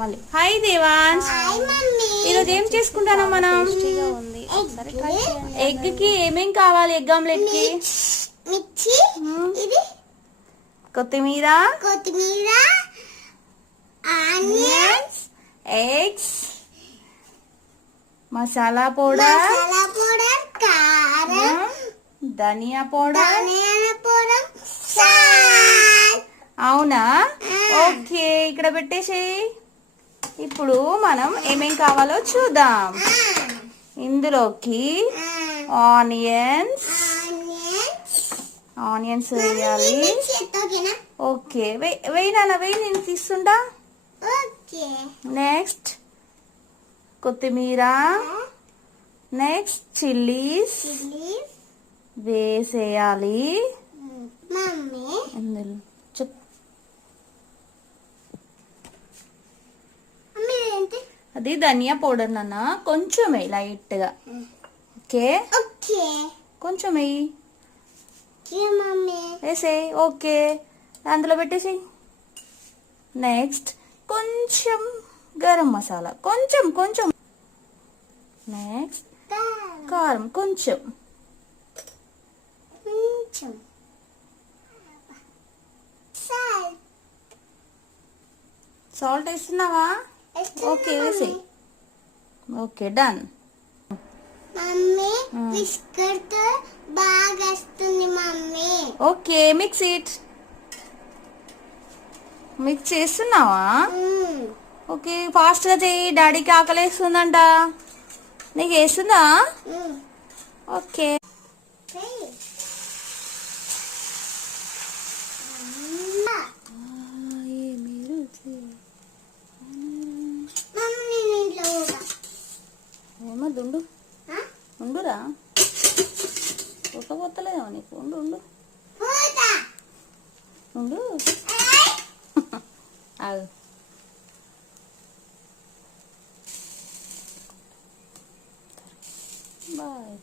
మళ్ళీ హాయ్ దేవాన్స్, ఈరోజు ఏం చేసుకుంటాను మనం? ఎగ్ కి ఏమేం కావాలి? ఎగ్ ఆమ్లెట్ కి కొత్తిమీర, ఆనియన్స్, ఎగ్స్, మసాలా పౌడర్, కారం, ధనియా పౌడర్. అవునా, ఓకే, ఇక్కడ పెట్టేసేయి. ఇప్పుడు మనం ఏమేం కావాలో చూద్దాం. ఇందులోకి ఆనియన్స్ వేయాలి. ఓకే, వేయినా వేయి, నేను తీస్తుంటా. నెక్స్ట్ కొత్తిమీర, నెక్స్ట్ చిల్లీస్ వేసేయాలి. ఇందులో అది ధనియా పౌడర్ నాన్న, కొంచెం వేయి లైట్ గా. ఓకే, కొంచెం వేయి, వేసేయి. ఓకే, అందులో పెట్టేసేయి. నెక్స్ట్ కొంచెం గరం మసాలా, కొంచెం. నెక్స్ట్ కారం కొంచెం. సాల్ట్ వేస్తున్నావా? ఓకే, వేసేయి. Okay, done. Okay, mix it. Mix చేస్తున్నావా? ఓకే, ఫాస్ట్ గా చెయ్యి, డాడీకి ఆకలేస్తుందంట. నీకు వేస్తుందా? ఓకే, ఏమద్దు, ఉండురా, కొత్తలేదేమో నీకు. ఉండు ఆగు. బాయ్.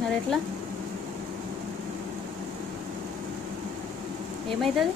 మరి ఎట్లా? ఏమైతుంది?